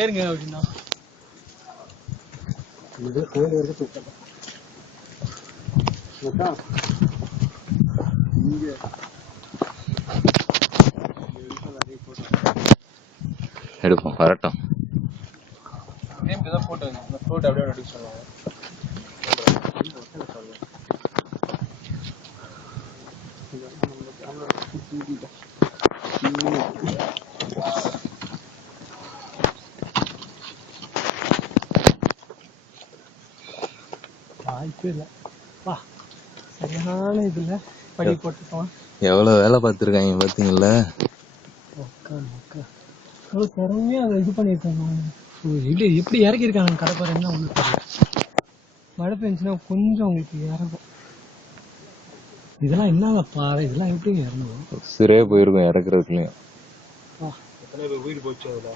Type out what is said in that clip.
ஏறுங்க அப்படின்னா எடுப்போம் வரட்டும். போட்டோ அப்படியே அடிக்க சொல்லுவாங்க. வாய்ப்பே இல்லை. வா சரியான இதுல படி போட்டுக்கலாம். எவ்வளவு வேலை பார்த்துருக்காங்க பாத்தீங்களா? அவ்வளவு திறமையா அதை இது பண்ணியிருக்காங்க. எப்படி இறக்கிருக்காங்க கடப்பாறைன்னா ஒண்ணு மழை பெஞ்சுன்னா கொஞ்சம் உங்களுக்கு இறங்கும். இதெல்லாம் என்னங்க பாறை, இதெல்லாம் எப்படி இறங்கும்? சிறையே போயிருக்கும் இறக்குறதுலயும். எத்தனை பேர் உயிர் போச்சு அதுல.